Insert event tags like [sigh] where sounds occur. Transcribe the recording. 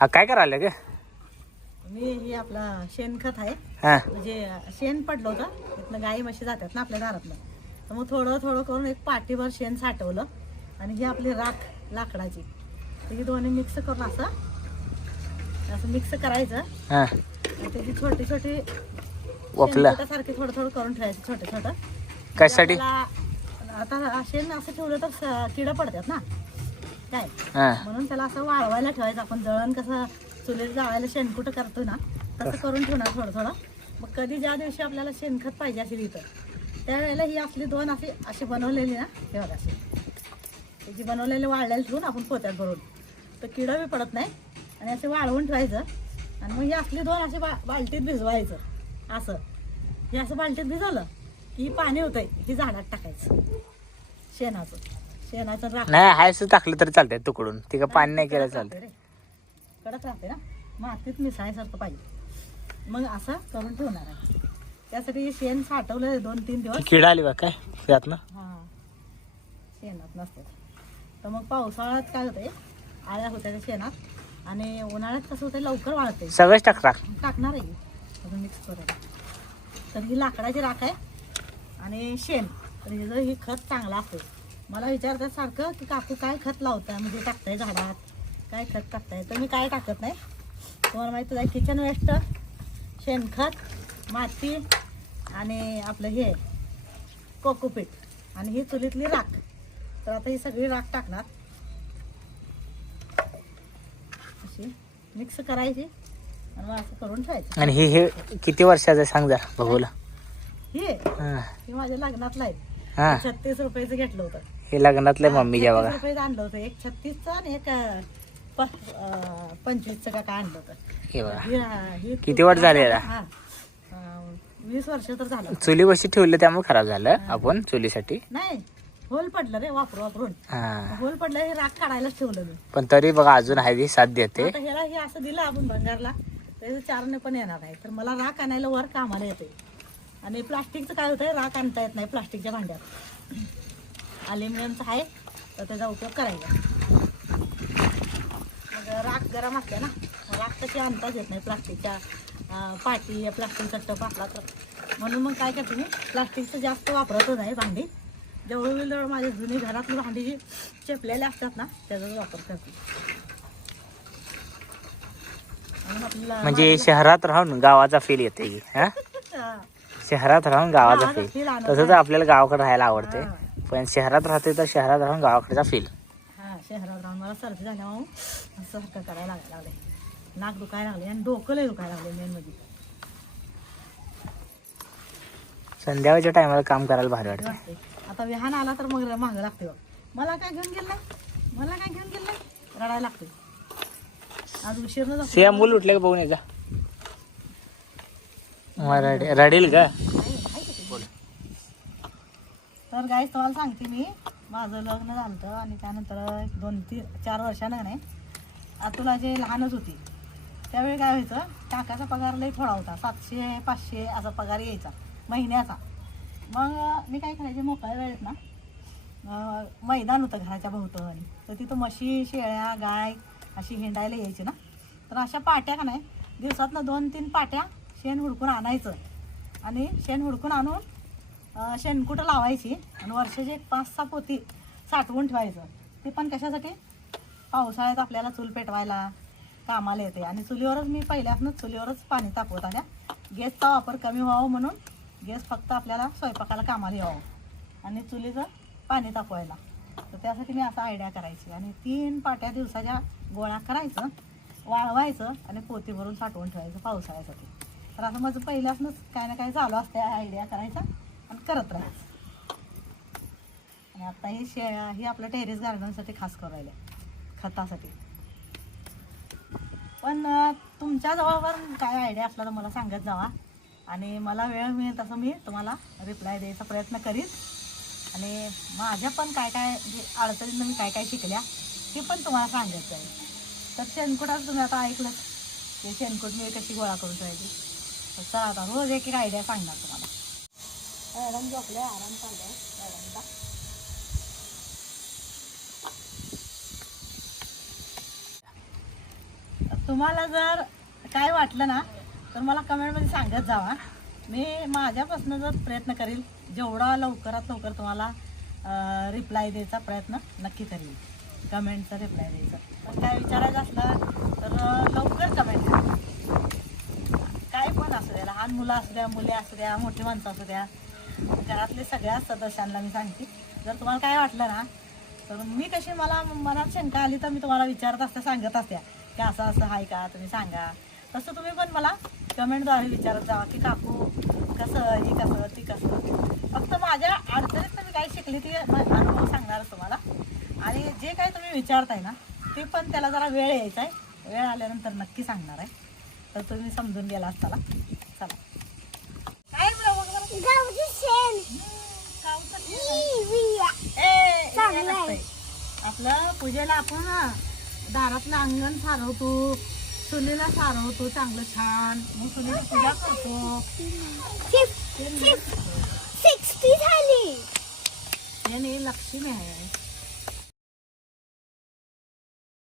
हा काय करायला ग? मी हे आपला शेणखत आहे. हा. म्हणजे शेण पडलं होतं. तिथनं गाई म्हशी जातात ना आपल्या दारातलं तर मग थोडं थोडं करून एक पाठीभर शेण साठवलं. आणि ही आपली राख लाकडाची. तर ही दोन्ही मिक्स करून असं असं मिक्स करायचं. हा. आणि त्याची छोटी छोटी वापला सारखे थोडं थोडं करून ठेवायचं छोटं छोटं. कशासाठी? आपल्याला- आता शेण असं ठेवलं तर स- किडं पडतात ना. काय? हा. म्हणून त्याला असं वाळवायला ठेवायचं. आपण जळण कसं चुलीत जाळायला शेणकुट करतो ना तसं करून ठेवणार थोडं थोडं. मग कधी ज्या दिवशी आपल्याला शेणखत पाहिजे असेल इथं त्यावेळेला ही आपली दोन अशी अशी बनवलेली ना हे बघा अशी. त्याची बनवलेली वाळलेली ठेवून आपण पोत्यात भरून. तर किडं बी पडत नाही. आणि असे वाळवून ठेवायचं. आणि मग ही असली दोन अशी बा बाल्टीत भिजवायचं. असं. हे असं बाल्टीत भिजवलं की पाणी होतंय ही झाडात टाकायचं. शेणाचं. शेणाचं राख. नाही हाय असं टाकलं तरी चालतंय तुकडून. ती का पाणी नाही केलं चालतंय. रे. कडक राहते ना? मातीत मिसळायसारखं पाहिजे. मग असं करून ठेवणार आहे. त्यासाठी हे शेण साठवलं दोन तीन दिवस. किडा आली बा काय? त्यात ना हा. शेणात नसते. तर मग पावसाळ्यात काय होतंय? आळ्या होत्या त्या शेणात. आणि उन्हाळ्यात कसं होतं लवकर वाळते सगळंच टाकता टाकणार आहे अजून मिक्स करायला तर ही लाकडाची राख आहे. आणि शेण. तर हे जर ही खत चांगलं असते मला विचारतात सारखं की काकू काय खत लावताय? म्हणजे टाकताय झाडात. काय खत टाकताय? तर मी काय टाकत नाही. तुम्हाला माहिती आहे किचन वेस्ट शेणखत माती आणि आपलं हे कोकोपीट आणि ही चुलीतली राख. तर आता ही सगळी राख टाकणार. अशी मिक्स करायची आणि मग असं करून ठेवायचं. आणि हे हे किती वर्षाचं आहे? सांग जरा बघूला. हे. हा माझ्या लग्नातलं आहे. हा. छत्तीस रुपयाचं घेतलं होतं. हे लग्नातलं मम्मीच्या बघा. छत्तीस रुपयाचं आणलं होतं एक छत्तीसचं आणि एक पंचवीसचं का काय आणलं होतं. हे बघा. हे, किती वर्ष झाले याला? हा. अं, वीस वर्ष तर झालं. चुली बशी ठेवलं त्यामुळे खराब झालं आपण चुलीसाठी. नाही होल पडलं रे वापरून वापरून. हा. होल पडलं हे राख काढायलाच ठेवलं मी. पण तरी बघा अजून आहे ती साथ देते. आता ह्याला हे असं दिलं आपण भंगारला त्याचं चारने पण येणार आहे तर मला राख आणायला वर कामाला येते आणि प्लास्टिकचं काय होतंय राख आणता येत नाही प्लास्टिकच्या भांड्यात. अल्युमिनियमचं आहे तर त्याचा उपयोग करायचा. मग राख गरम असते ना राख तशी आणताच येत नाही प्लास्टिकच्या पाटी या प्लास्टिकचा टप असला तर. म्हणून मग काय करते मी प्लास्टिकचं जास्त वापरतच नाही भांडी. जेवढं होईल तेवढं माझी जुनी घरातली भांडी जी चेपलेली असतात ना त्याचाच वापर करते. म्हणजे शहरात राहून गावाचा फील येते. [laughs] शहरात राहून गावाचा फील तसंच. आपल्याला गावाकडे राहायला आवडते. पण शहरात राहते तर शहरात राहून गावाकडचा फील हा शहरात राहून मला सर्दी झाल्यामुळे असं सारखं करायला लागायला लागले नाक दुखायला लागले आणि डोकं लय दुखायला लागले मेन मध्ये संध्याकाळच्या टायमाला काम करायला भारी वाटतं आता विहान आला तर मग मागं लागते बघ. मला काय घेऊन गेलं मला काय घेऊन गेलं रडायला लागते आज उशीर सिया मूल उठले का बघून मग रडे- रडेल का? तर गाईस तुम्हाला सांगते मी. माझं लग्न झालं आणि त्यानंतर एक दोन तीन चार वर्षानं नाही तुला जे लहानच होती त्यावेळी काय व्हायचं काकाचा पगार लई थोडा होता सातशे पाचशे असा पगार यायचा महिन्याचा. मग मी काय करायचे मोकळ्या वेळेत ना मैदान होतं घराच्या भोवतणी तर तिथं म्हशी शेळ्या गाय अशी हिंडायला यायची ना. तर अशा पाट्या का नाही दिवसातनं दोन तीन पाट्या शेण हुडकून आणायचं. आणि शेण हुडकून आणून शेणकुटं लावायची? आणि वर्षाचे एक पाच सहा पोती साठवून ठेवायचं. ते पण कशासाठी? पावसाळ्यात आपल्याला चूल पेटवायला कामाला येते. आणि चुलीवरच मी पहिल्यापासूनच चुलीवरच पाणी तापवत आल्या गॅसचा वापर कमी व्हावा म्हणून गॅस फक्त आपल्याला स्वयंपाकाला कामाला यावं. आणि चुलीचं पाणी तापवायला. तर त्यासाठी मी असा आयडिया करायची. आणि तीन पाट्या दिवसाच्या गोळा करायचं वाळवायचं आणि पोती भरून साठवून ठेवायचं पावसाळ्यासाठी. तर असं माझं पहिल्यापासूनच काय ना काय चालू असते आयडिया करायचा. करत राहायचं आणि आता हे शे हे आपल्या टेरेस गार्डनसाठी खास करायला खतासाठी. पण तुमच्या जवळवर काय आयडिया असला तर मला सांगत जावा. आणि मला वेळ मिळेल तसं मी तुम्हाला रिप्लाय द्यायचा प्रयत्न करीन. आणि माझ्या पण काय काय जे अडचणींना मी काय काय शिकल्या ते पण तुम्हाला सांगायचं आहे तर शेणकुटाच तुम्ही आता ऐकलं ते शेणकुट मी कशी गोळा करून ठेवायची? तर आता रोज एक एक आयडिया सांगणार तुम्हाला. मॅडम झोपले आराम चाललाय मॅडमचा. तुम्हाला जर काय वाटलं ना तर मला कमेंटमध्ये सांगत जावा. मी माझ्यापासून जर प्रयत्न करील जेवढा लवकरात लवकर तुम्हाला रिप्लाय द्यायचा प्रयत्न नक्की करील कमेंटचा रिप्लाय द्यायचा. पण काय विचारायचं असलं तर लवकर कमेंट करा काय पण असू द्या लहान मुलं असू द्या मुली असू द्या मोठी माणसं असू द्या घरातले सगळ्या सदस्यांना मी सांगते. जर तुम्हाला काय वाटलं ना तर मी कशी मला मनात शंका आली तर मी तुम्हाला विचारत असते सांगत असत्या की असं असं आहे का? तुम्ही सांगा. तसं तुम्ही पण मला कमेंटद्वारे विचारत जावा की काकू कसं ही कसं ती कसं? फक्त माझ्या अडचणीत मी काय शिकली ती अनुभव सांगणारच तुम्हाला. आणि जे काही तुम्ही विचारताय ना ते पण त्याला जरा वेळ यायचा आहे वेळ आल्यानंतर नक्की सांगणार आहे. तर तुम्ही समजून गेला असताना चला काय बरं बघ बरं. गावची शेण गावचं ते ई, विया. ए, हे चांगलं आहे. नसतंय. आपलं पूजेला आपण दारातलं अंगण सारवतो चुलीला सारवतो चांगलं छान. मग चुलीला पूजा करतो. झाली. नाही लक्ष्मी आहे.